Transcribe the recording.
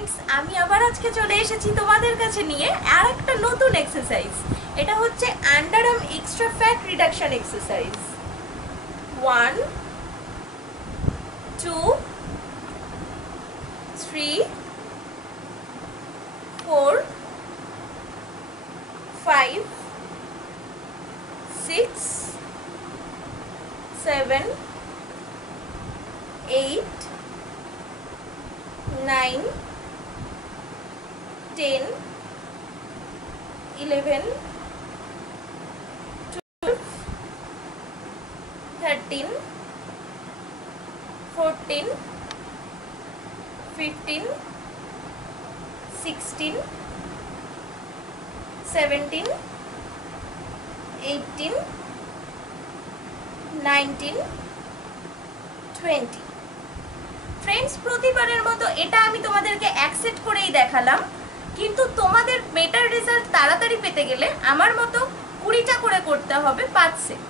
Friends আমি আবার আজকে চলে এসেছি তোমাদের কাছে নিয়ে আরেকটা নতুন এক্সারসাইজ। এটা হচ্ছে underarm extra fat reduction exercise. 1 2 3 4 5 6 7 8 9 10 11 12 13 14 15 16 17 18 19 20। Friends প্রতিবারের মতো এটা আমি তোমাদেরকে অ্যাকসেপ্ট করেই দেখালাম, কিন্তু তোমাদের বেটার রেজাল্ট তাড়াতাড়ি পেতে গেলে আমার মতো 20টা করে করতে হবে 5 সেট।